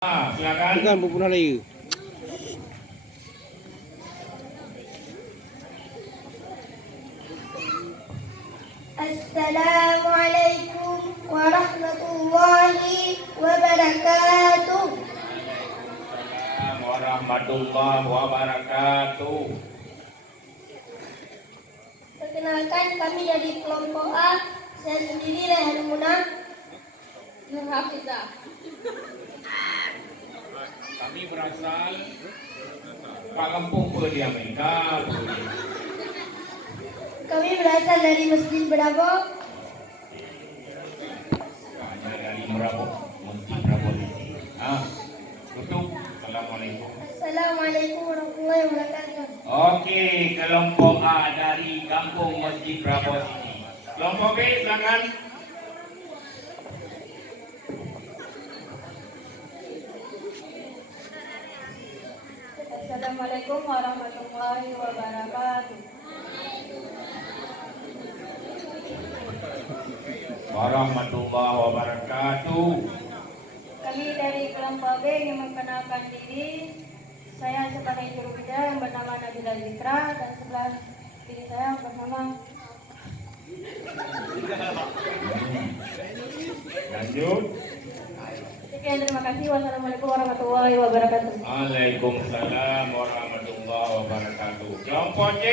Silakan. Bukan berpunah raya. Assalamualaikum warahmatullahi wabarakatuh. Waalaikumsalam warahmatullahi wabarakatuh. Perkenalkan, kami dari kelompok A. Saya sendiri Rehan Munah. Kami berasal Pak Kampung di Amerika. Kami berasal dari Masjid Berabo. Hanya dari Merabo, Masjid Merabo ini. Tutup. Assalamualaikum. Assalamualaikum warahmatullahi wabarakatuh. Oke, kelompok A dari Kampung Masjid Merabo sini. Kelompok B, silakan. Assalamualaikum warahmatullahi wabarakatuh. Warahmatullahi wabarakatuh. Kami dari kelompok B ingin memperkenalkan diri. Saya sebagai juru bicara yang bernama Nabila Zikra, dan sebelah kiri saya bernama. Lanjut. Sekian, terima kasih. Wassalamualaikum warahmatullahi wabarakatuh. Waalaikumsalam warahmatullahi wabarakatuh. Kelompok C.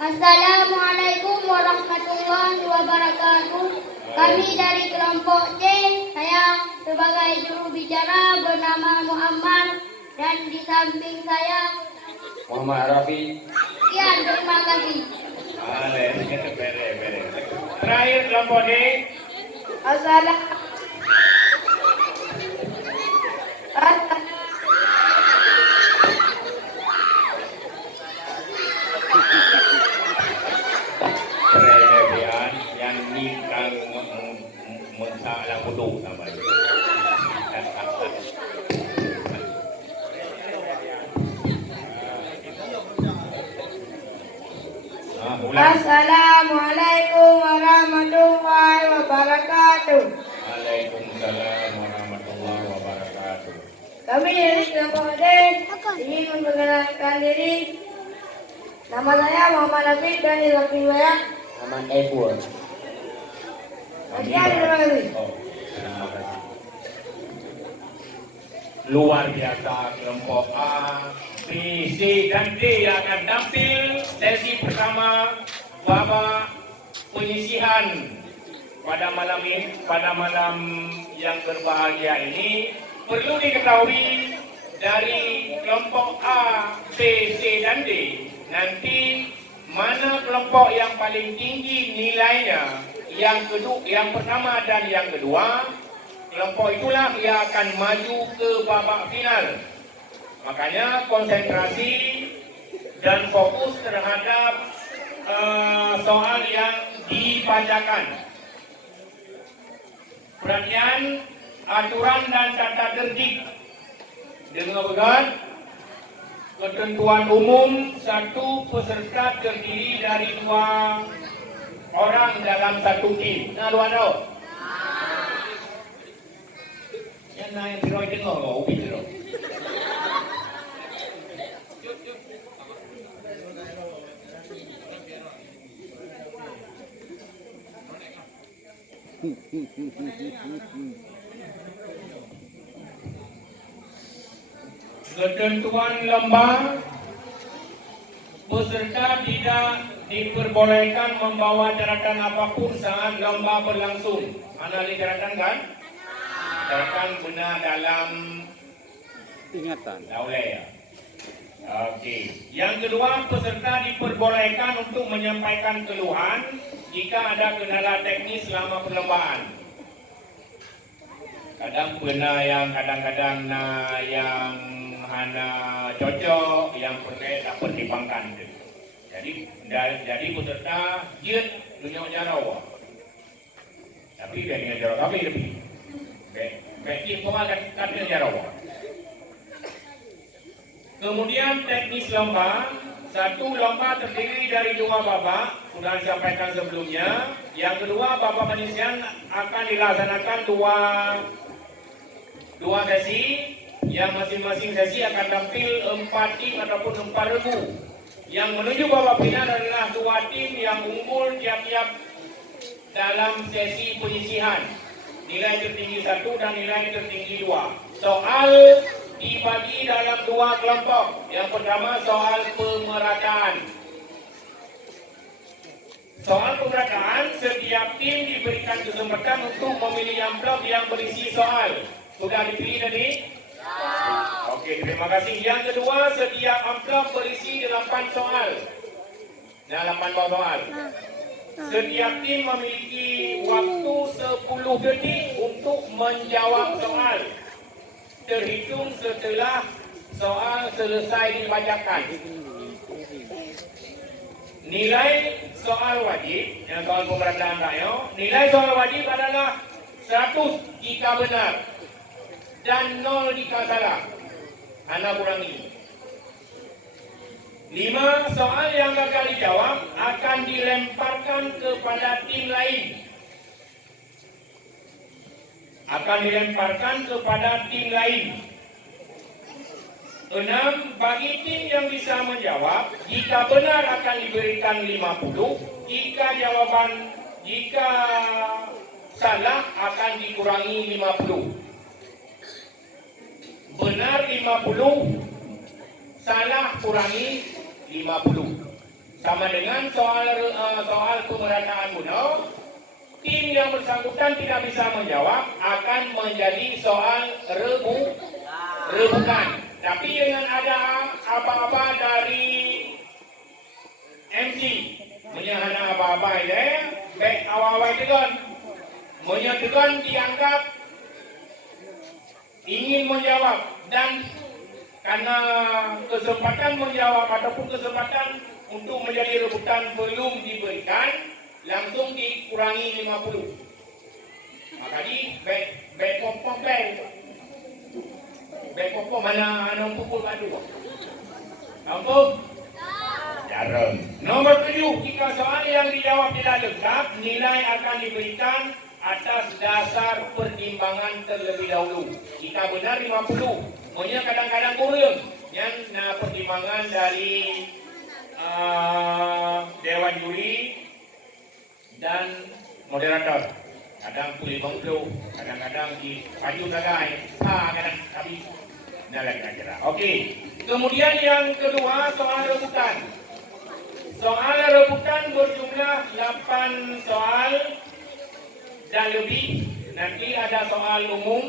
Assalamualaikum warahmatullahi wabarakatuh. Kami dari kelompok C. Saya sebagai juru bicara bernama Muhammad, dan di samping saya. Muhammad Rafi. Ya, terima kasih. Bere. Terakhir kelompok D. Perelebihan yang nikang mensalah bodoh namanya. Assalamualaikum warahmatullahi wabarakatuh. Waalaikumsalam warahmatullahi wabarakatuh. Kami dari kelompok D ingin memperkenalkan diri. Nama saya Muhammad Nafi dan di samping saya Aman Edward. Sekian, terima kasih. Terima kasih. Luar biasa kelompok A, B, C, dan D yang akan tampil sesi pertama babak penyisihan pada malam ini, pada malam yang berbahagia ini. Perlu diketahui dari kelompok A, B, C, dan D, nanti mana kelompok yang paling tinggi nilainya, yang pertama dan yang kedua, kelompok itulah yang akan maju ke babak final. Makanya konsentrasi dan fokus terhadap soal yang dibacakan. Perhatian, aturan dan tata tertib. Dengan begat, ketentuan umum, satu peserta terdiri dari 2 orang dalam satu tim. Nah, 2 tau? Yang naik Roy dengar kau, ubi tu. Ketentuan lomba, peserta tidak diperbolehkan membawa daratan apapun saat lomba berlangsung. Analis daratan kan? Daratan guna dalam Ingatan. tak boleh ya? Okey. Yang kedua, peserta diperbolehkan untuk menyampaikan keluhan jika ada kendala teknis selama perlombaan. Kadang pernah yang kadang-kadang yang hana cocok, yang perlu tak pertimbangkan. Jadi peserta jet dunia jarawa. Tapi dia dengan jarawa kami lebih. Baik informal kami jarawa. Kemudian teknis lomba, satu lomba terdiri dari 2 babak, sudah disampaikan sebelumnya. Yang kedua, babak penyisihan akan dilaksanakan 2 2 sesi, yang masing-masing sesi akan tampil 4 tim ataupun 4 regu. Yang menuju babak final adalah 2 tim yang unggul tiap-tiap dalam sesi penyisihan. Nilai tertinggi 1 dan nilai tertinggi 2. Soal dibagi dalam 2 kelompok. Yang pertama soal pemerataan. Soal pemerataan, setiap tim diberikan kesempatan untuk memilih amplop yang berisi soal. Sudah dipilih tadi? Okey, terima kasih. Yang kedua, setiap amplop berisi 8 soal. Dan 8 buah soal. Setiap tim memiliki waktu 10 detik untuk menjawab soal. Terhitung setelah soal selesai dibacakan. Nilai soal wajib, yang soal pemerataan rakyat, nilai soal wajib adalah 100 jika benar dan 0 jika salah. Anda kurangi. 5 soal yang gagal dijawab akan dilemparkan kepada tim lain. Enam, bagi tim yang bisa menjawab, jika benar akan diberikan 50, jika salah akan dikurangi 50. Benar 50, salah kurangi 50. Sama dengan soal pemerataan mudah, tim yang bersangkutan tidak bisa menjawab akan menjadi soal rebutan. Tapi dengan ada apa-apa dari MC, menyahana apa-apa ini, baik awal-awal tegan, menyatakan dianggap ingin menjawab dan karena kesempatan menjawab ataupun kesempatan untuk menjadi rebutan belum diberikan, langsung dikurangi 50. Maka di baik pom-pom mana pukul padu. Ampun. Jarang. Nomor 7, jika soal yang dijawab tidak lengkap, nilai akan diberikan atas dasar pertimbangan terlebih dahulu. Jika benar 50, maunya kadang-kadang kurang. Yang pertimbangan dari Dewan Juri dan moderator. Kadang pulih bangklu, kadang-kadang di paju gagai, kadang habis. Okey. Kemudian yang kedua, soal rebutan. Soal rebutan berjumlah 8 soal dan lebih. Nanti ada soal umum.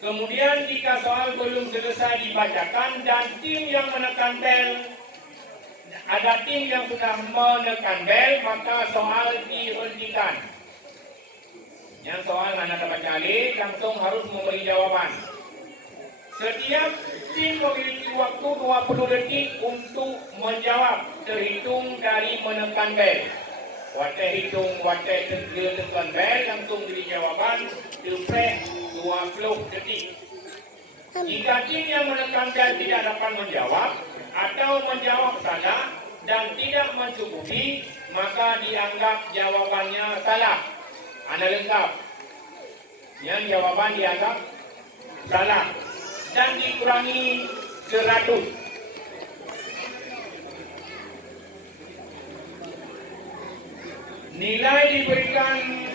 Kemudian jika soal belum selesai dibacakan dan tim yang menekan bel, ada tim yang sudah menekan bel, maka soal dihentikan. Yang soal anda dapat cari, langsung harus memberi jawaban. Setiap tim memiliki waktu 20 detik untuk menjawab, terhitung dari menekan bel. Tekan bel, langsung beri jawaban, terprek 20 detik. Jika tim yang menekan bel tidak dapat menjawab, atau menjawab salah dan tidak mencukupi, maka dianggap jawabannya salah. Anda lengkap. Yang jawaban dianggap salah dan dikurangi 100. Nilai diberikan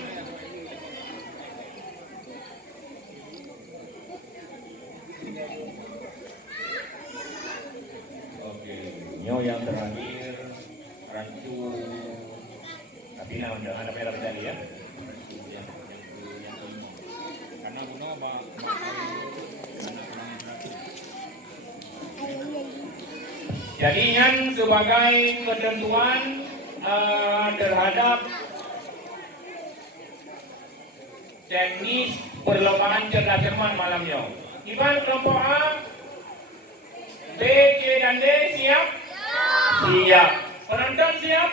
yang terakhir rancu tapi nak jangan ada merah tadi ya. Karena guna jadi yang sebagai ketentuan terhadap teknis perlombaan cerdas cermat malamnya. Iban kelompok A, B, C dan D siap? Siap. Penonton siap?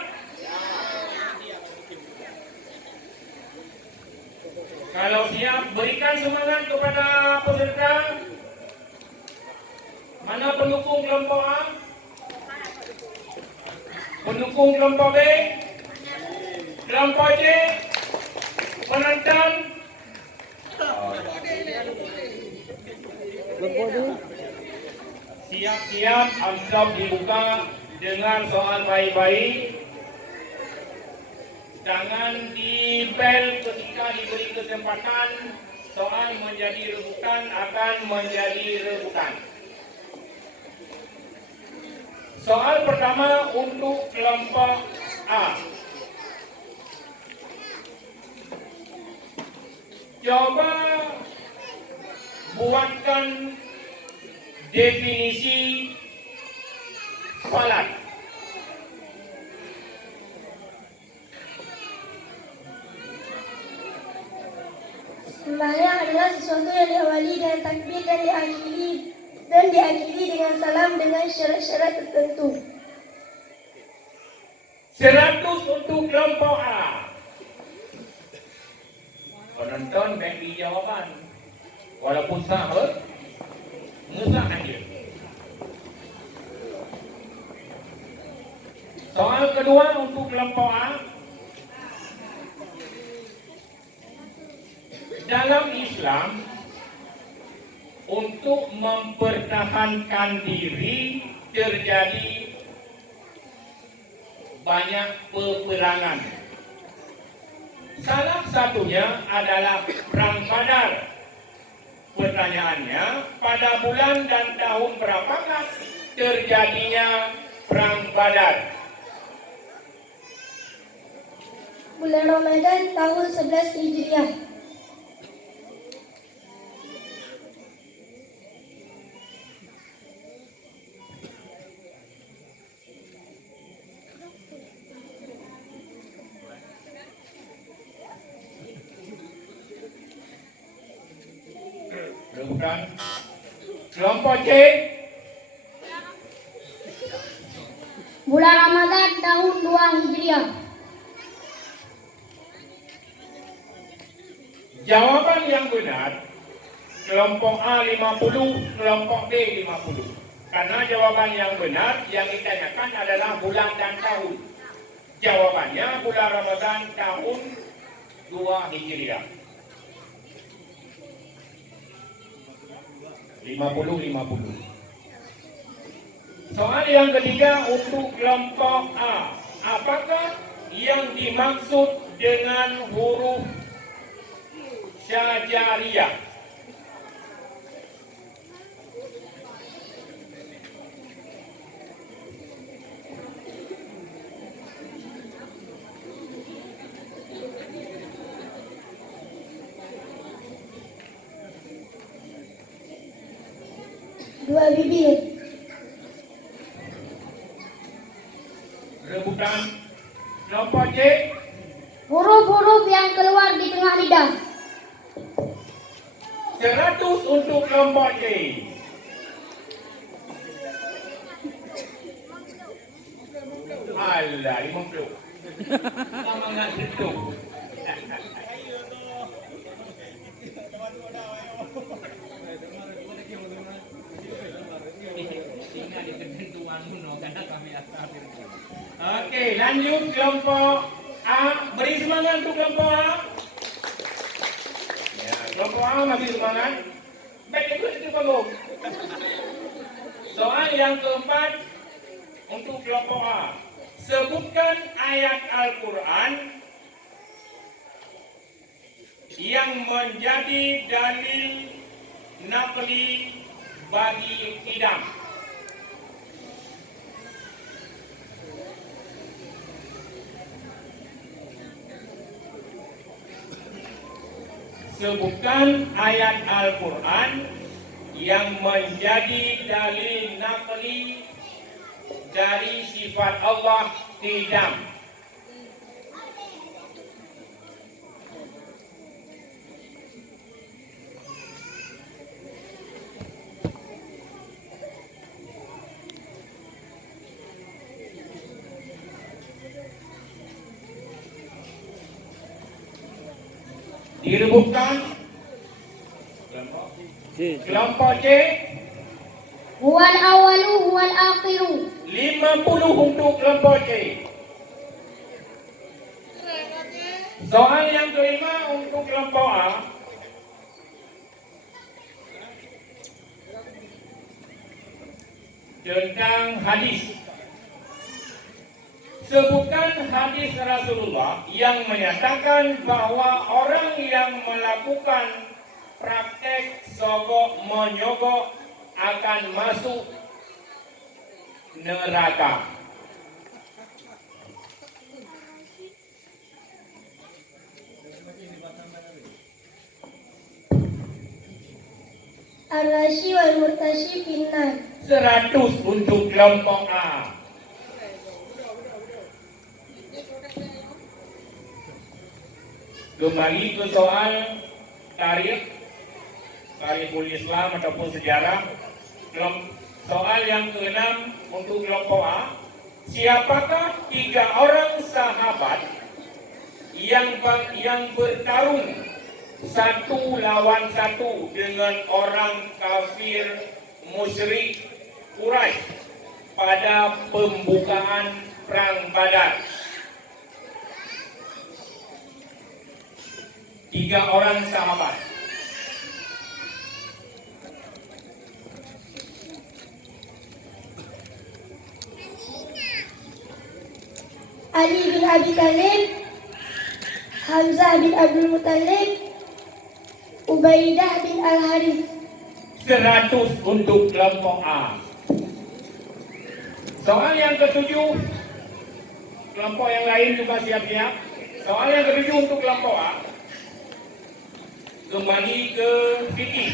Kalau siap, berikan semangat kepada peserta. Mana pendukung kelompok A? Pendukung kelompok B? Kelompok C? Penonton? Kelompok dia. Siap-siap amplop dibuka, dengar soal baik-baik. Jangan dibel ketika diberi kesempatan. Soal menjadi rebutan akan menjadi rebutan. Soal pertama untuk kelompok A. Coba buatkan definisi salat. Sembahyang adalah sesuatu yang diawali dengan takbir dan diakhiri dengan salam dengan syarat-syarat tertentu. 100 untuk kelompok A. Penonton bagi jawapan. Walaupun salah, mengesahkan dia. Soal kedua untuk kelompok A. Dalam Islam, untuk mempertahankan diri terjadi banyak peperangan. Salah satunya adalah Perang Badar. Pertanyaannya, pada bulan dan tahun berapakah terjadinya Perang Badar? Bulan Ramadan tahun 11 Hijriah. Bukan. Kelompok C. Bulan Ramadan tahun 2 Hijriah. Jawaban yang benar, kelompok A 50, kelompok B 50. Karena jawaban yang benar yang ditanyakan adalah bulan dan tahun. Jawabannya bulan Ramadan tahun 2 Hijriah. 50-50. Soal yang ketiga untuk kelompok A. Apakah yang dimaksud dengan huruf syajariyah? Dua bibir. Rebutan. Kelompok C. Huruf-huruf yang keluar di tengah lidah. 100 untuk kelompok C. Alah, 50. Sama nggak itu. Oke, lanjut kelompok A. Beri semangat untuk kelompok A. Ya, kelompok A masih semangat. Baik, itu panggung. Soal yang keempat untuk kelompok A. Sebutkan ayat Al-Quran yang menjadi dalil naqli bagi idam. Sebutkan ayat Al-Quran yang menjadi dalil naqli dari sifat Allah idam. Direbutkan. Kelompok C. Huwal awalu huwal akhiru. 50 untuk kelompok C. Soal yang kelima untuk kelompok A. tentang hadis. Sebutkan hadis Rasulullah yang menyatakan bahwa orang yang melakukan praktek sogok menyogok akan masuk neraka. Ar-rashi wal murtashi finnar. 100 untuk kelompok A. Kembali ke soal tarikhul Islam ataupun sejarah. Soal yang ke-6 untuk kelompok A. Siapakah 3 orang sahabat yang bertarung 1 lawan 1 dengan orang kafir musyrik Quraisy pada pembukaan perang Badar? 3 orang sahabat. Ali bin Abi Thalib, Hamzah bin Abdul Muttalib, Ubaidah bin Al-Harith. 100 untuk kelompok A. Soal yang ke-7, kelompok yang lain juga siap-siap. Soal yang ke-7 untuk kelompok A. Kembali ke fikih.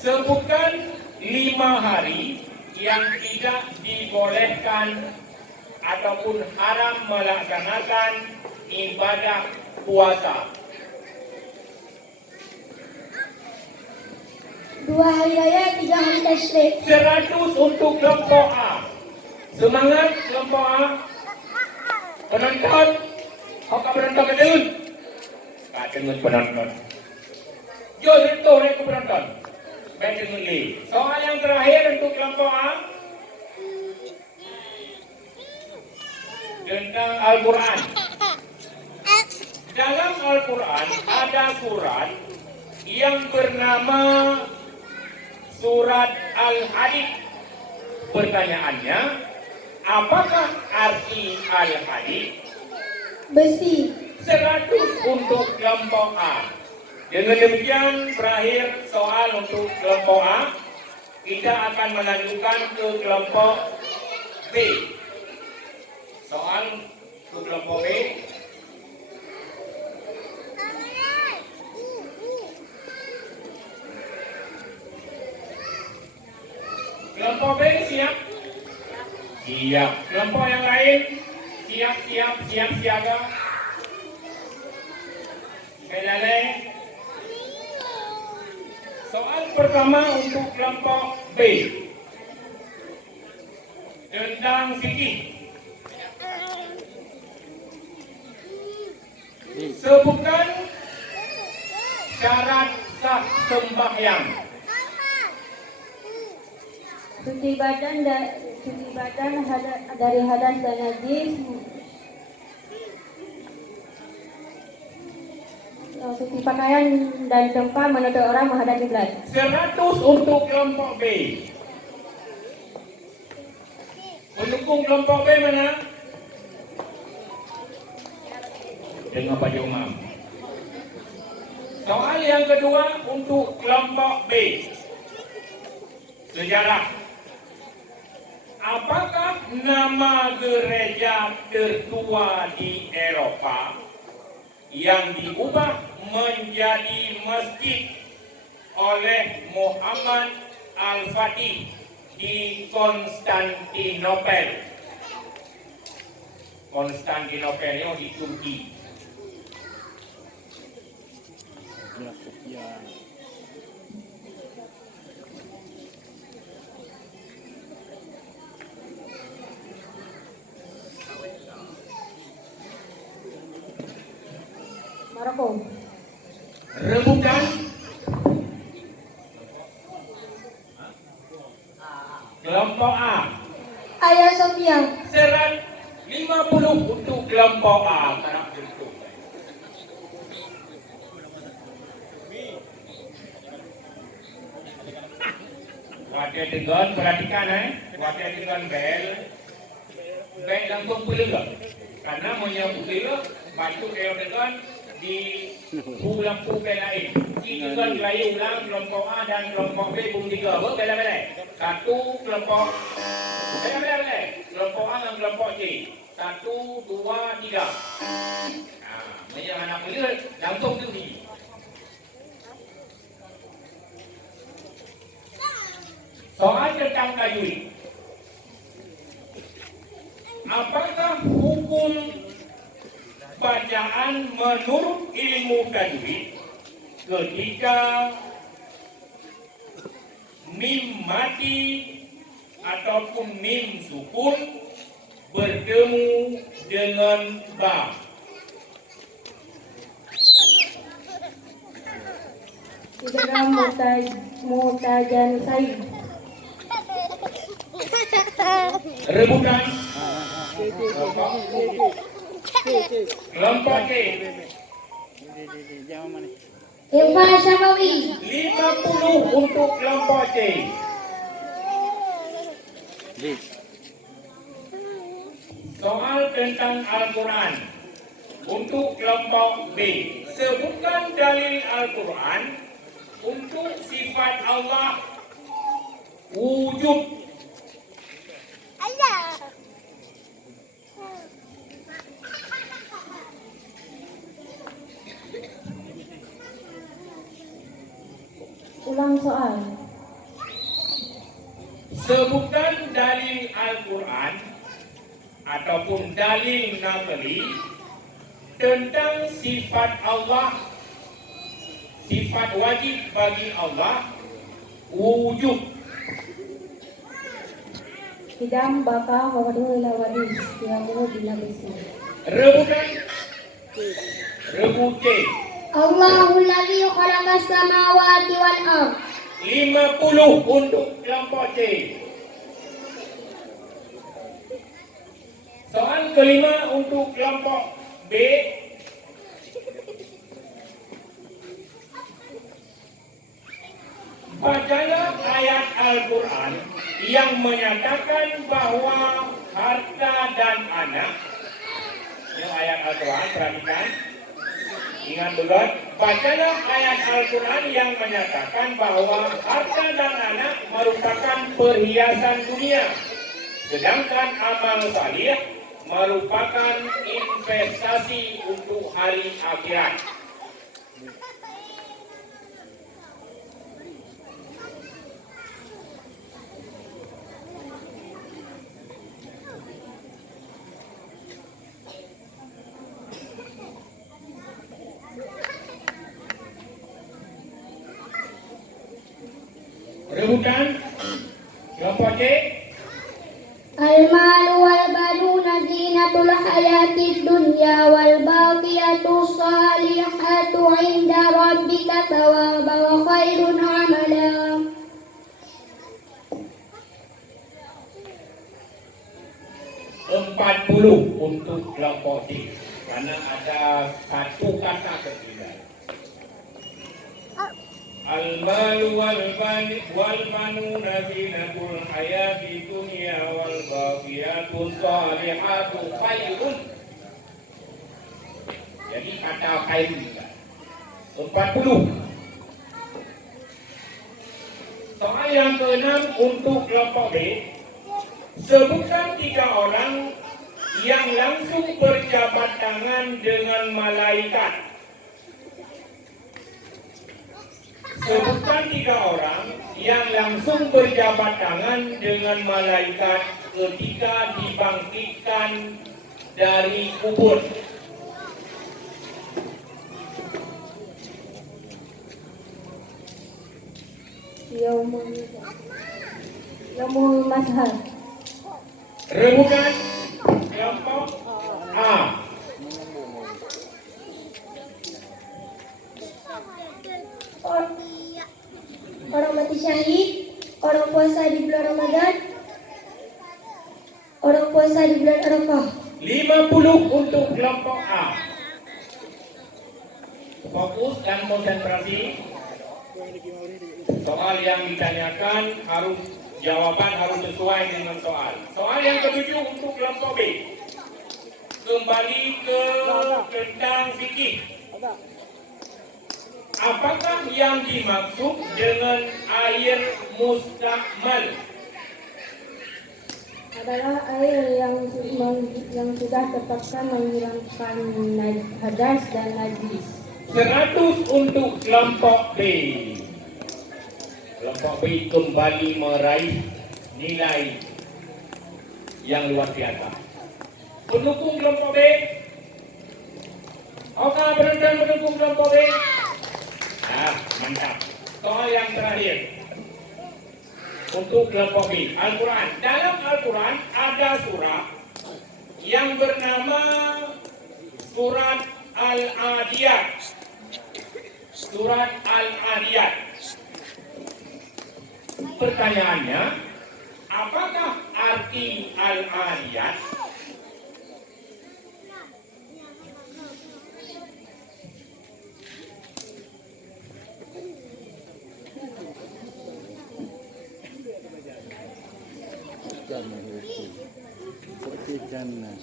Sebutkan 5 hari yang tidak dibolehkan ataupun haram melaksanakan ibadah puasa. 2 hari raya, 3 hari tasyrik. 100 untuk kelompok A. Semangat kelompok A. Penonton, kau penonton kedun. Kak dengan penonton. Jo sentuh ke penonton. Baik dengan li. Soal yang terakhir untuk kelompok A. Tentang Al-Quran. Dalam Al-Quran ada surat yang bernama Surat Al-Hadid. Pertanyaannya, apakah arti Al-Hadid? Besi. 100 untuk kelompok A. Dengan demikian berakhir soal untuk kelompok A. Kita akan melanjutkan ke kelompok B. Soal untuk kelompok B. Kelompok B siap? Siap. Kelompok yang lain siap siaga. Sekali. Soal pertama untuk kelompok B tentang fikih. Sebutkan syarat sah sembahyang. Suci badan dari hadas dan najis. Suci pakaian dan tempat menutup orang menghadap kiblat. 100 untuk kelompok B. Pendukung kelompok B mana? Dengan Pak Umam. Soal yang kedua untuk kelompok B. Sejarah. Apakah nama gereja tertua di Eropa yang diubah menjadi masjid oleh Muhammad Al-Fatih di Konstantinopel? Konstantinopel di Turki. Maroko. Rebukan. Kelompok A. Hagia Sophia. 50 untuk kelompok A. Tarap bentuk. Pakai dengan perhatikan pakai dengan bel langsung peluk. Karena menyebut batu dia dengan di lampu bel lain. Di dengan lain ulang kelompok A dan kelompok B pun tiga bela-bela. Satu kelompok bela-bela. Kelompok A dan kelompok C. 1, 2, 3. Nah, anak peluk langsung tinggi. Soal tentang tajwid. Apakah hukum bacaan menurut ilmu tajwid ketika mim mati ataupun mim sukun bertemu dengan ba? Saudara Mutajan Said. Rebutan kelompok C. Jangan mana. Irfan Syafawi. 50 untuk kelompok C. Soal tentang Al-Quran untuk kelompok B. Sebutkan dalil Al-Quran untuk sifat Allah wujud. Ulang soal. Sebutkan dalil Al-Quran ataupun dalil naqli tentang sifat Allah, sifat wajib bagi Allah wujud. Hidam baka wawadul lawadis yang bila besi. Rebutan rebut C. Allahul ladzi khalaqas samawati wal ardh. 50 untuk kelompok C. Soal kelima untuk kelompok B. Bacalah ayat Al-Quran yang menyatakan bahwa harta dan anak. Ini ayat Al-Quran, perhatikan. Ingat betul, bacalah ayat Al-Quran yang menyatakan bahwa harta dan anak merupakan perhiasan dunia, sedangkan amal salih merupakan investasi untuk hari akhirat. Rebutan kelompok C. Al-malu wal banuna zinatul hayatid dunya wal baqiyatus salihatu 'inda rabbika thawaban wa khairun amala. Empat 40 untuk kelompok C karena ada satu kata ketiga. Al-malu wal banuna zinatul hayati dunya wal baqiyatus salihatu khairun. Jadi kata khairun juga. 40. Soal yang ke-6 untuk kelompok B. Sebutkan 3 orang yang langsung berjabat tangan dengan malaikat. Sebutkan 3 orang yang langsung berjabat tangan dengan malaikat ketika dibangkitkan dari kubur. Yaumul Mashhad. Rebutan kelompok A. Orang mati syahid, orang puasa di bulan Ramadan, orang puasa di bulan Arafah. 50 untuk kelompok A. Fokus dan konsentrasi. Soal yang ditanyakan harus Jawaban harus sesuai dengan soal. Soal yang ketujuh untuk kelompok B. Kembali ke tentang fikih. Apakah yang dimaksud dengan air mustakmal? Adalah air yang sudah terpaksa menghilangkan hadas dan najis. 100 untuk kelompok B. Kelompok B kembali meraih nilai yang luar biasa. Pendukung kelompok B. Oke, berendam pendukung kelompok B. Mantap. Soal yang terakhir. Untuk kelompok B, Al-Quran. Dalam Al-Quran ada surah yang bernama Surat Al-Adiyat. Surat Al-Adiyat. Pertanyaannya, apakah arti Al-Adiyat? Seperti jannah.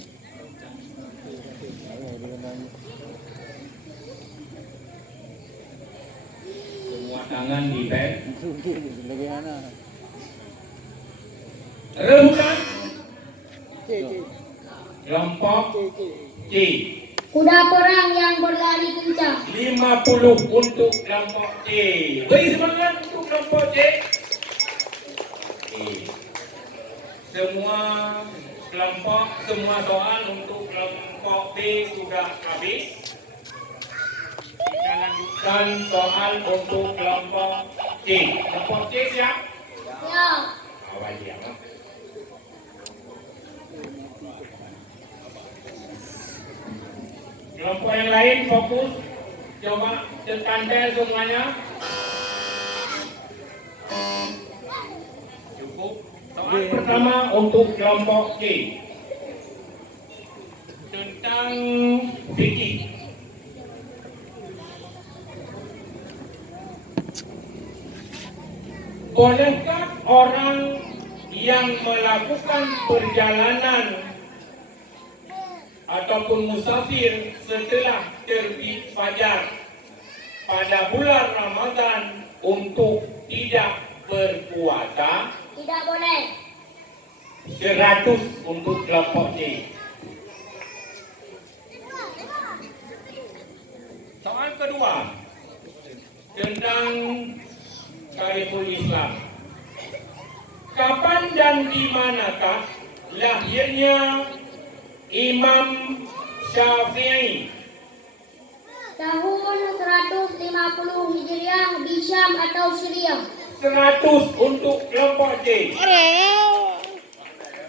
Semua tangan di bed. Bagaimana? Rebutan. Kelompok C. Kuda perang yang berlari kencang. 50 untuk kelompok C. Beri semangat untuk kelompok C. Semua kelompok, semua soal untuk kelompok B sudah habis. Kita lanjutkan soal untuk kelompok C. Kelompok C siap? Ya. Awal dia. Kelompok yang lain fokus. Coba tempel semuanya. Cukup. Soal pertama untuk kelompok C. Tentang fikih. Bolehkah orang yang melakukan perjalanan ataupun musafir setelah terbit fajar pada bulan Ramadan untuk tidak berpuasa? Tidak boleh. 100 untuk kelompok C. Soal kedua tentang Tarikul Islam. Kapan dan di manakah lahirnya Imam Syafi'i? Tahun 150 Hijriah di Syam atau Syria. 100 untuk kelompok C.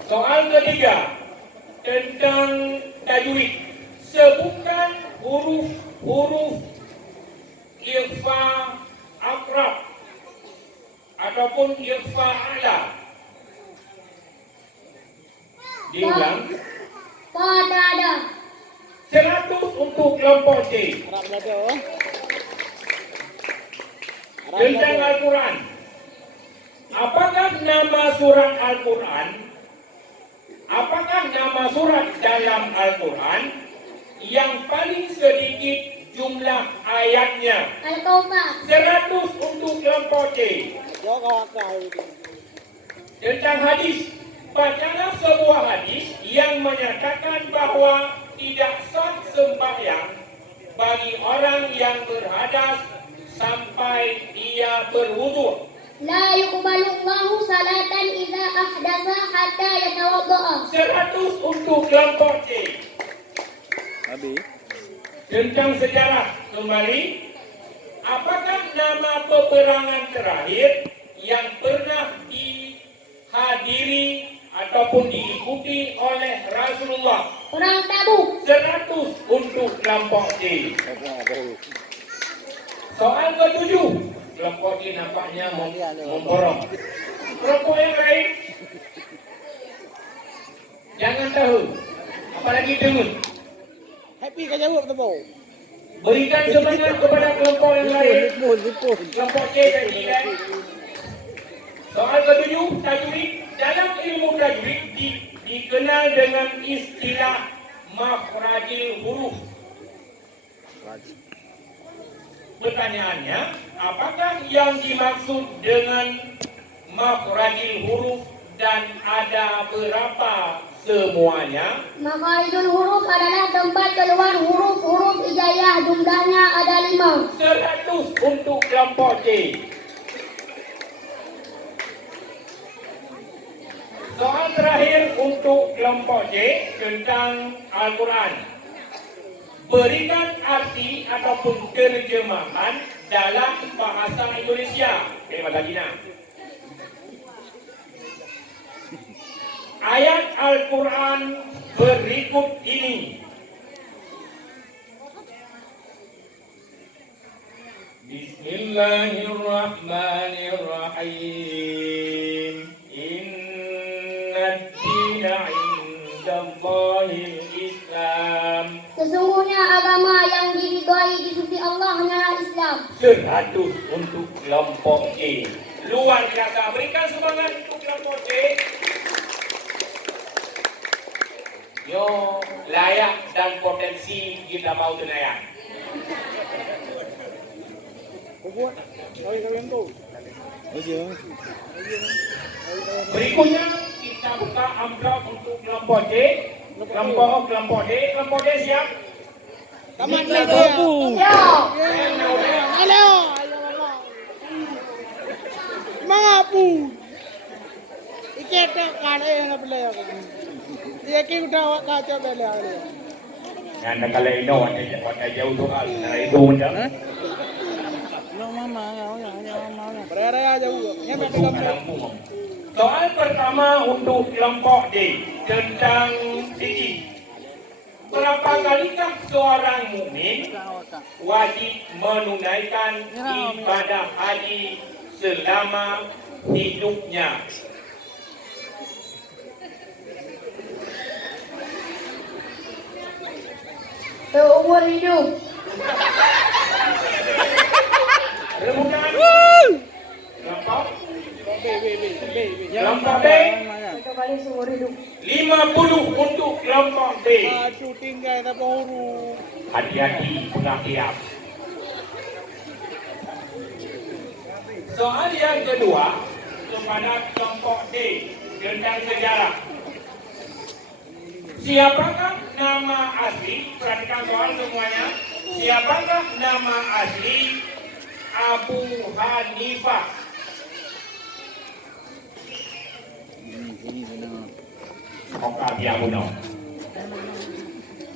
Soal ketiga tentang tajwid. Sebutkan huruf ikhfa akrab ataupun ikhfa ala. Diulang. Pada ada. 100 untuk kelompok C. Tentang Al-Quran. Apakah nama surat Al-Quran? Apakah nama surat dalam Al-Quran yang paling sedikit jumlah ayatnya? Al-Kautsar. 100 untuk kelompok C. Tentang hadis. Bacalah sebuah hadis yang menyatakan bahwa tidak sah sembahyang bagi orang yang berhadas sampai ia berwudu. La yuqbalu Allahu salatan idza ahdatsa hatta yatawadda'a. 100 untuk kelompok C. Habis. Tentang sejarah kembali. Apakah nama peperangan terakhir yang pernah dihadiri ataupun diikuti oleh Rasulullah? Perang Tabuk. 100 untuk kelompok C. Soal ketujuh. Kelompok C nampaknya memborong. Kelompok yang lain jangan tahu, apalagi dengar. Happy kan jawab tu bau. Berikan semangat kepada kelompok yang lain. Kelompok C tadi kan. Soal ketujuh, tajwid. Dalam ilmu tajwid dikenal dengan istilah makhrajil huruf. Pertanyaannya, apakah yang dimaksud dengan makhrajil huruf dan ada berapa semuanya? Makharijul huruf adalah tempat keluar huruf-huruf hijaiyah. Jumlahnya ada 5. 100 untuk kelompok C. Soal terakhir untuk kelompok C tentang Al-Quran. Berikan arti ataupun terjemahan dalam bahasa Indonesia. Bahasa Cina. Ayat Al-Quran berikut ini. Bismillahirrahmanirrahim. Inna dina indallahil Islam. Sesungguhnya agama yang diridhai di sisi Allah hanyalah Islam. 100 untuk kelompok C. Luar biasa. Berikan semangat untuk kelompok C. Yo, layak dan potensi kita mau tunaikan. Buat. Kawin tu. Aja. Berikutnya kita buka amplop untuk kelompok D. Kelompok D. Kelompok D siap? Tamat ni tu. Ya. Hello. Mengapu. Iket kan yang boleh aku. Dia kira dah kacau boleh. Yang nak kalau ini wadah jauh soal. Nah itu macam. No mama, ya mama. Beraya jauh. Ya betul. Soal pertama untuk kelompok D tentang fikih. Berapa kalikah seorang mukmin wajib menunaikan ibadah haji selama hidupnya? Seumur hidup. Rebutan. Kelompok Kelompok B. Kembali seumur hidup. 50 untuk kelompok B. Aduh tinggal tak baru. Hati-hati pengakiat. Soal yang kedua kepada kelompok D tentang sejarah. Siapakah nama asli? Perhatikan soal semuanya. Siapakah nama asli Abu Hanifah? Kok Abi Abu No?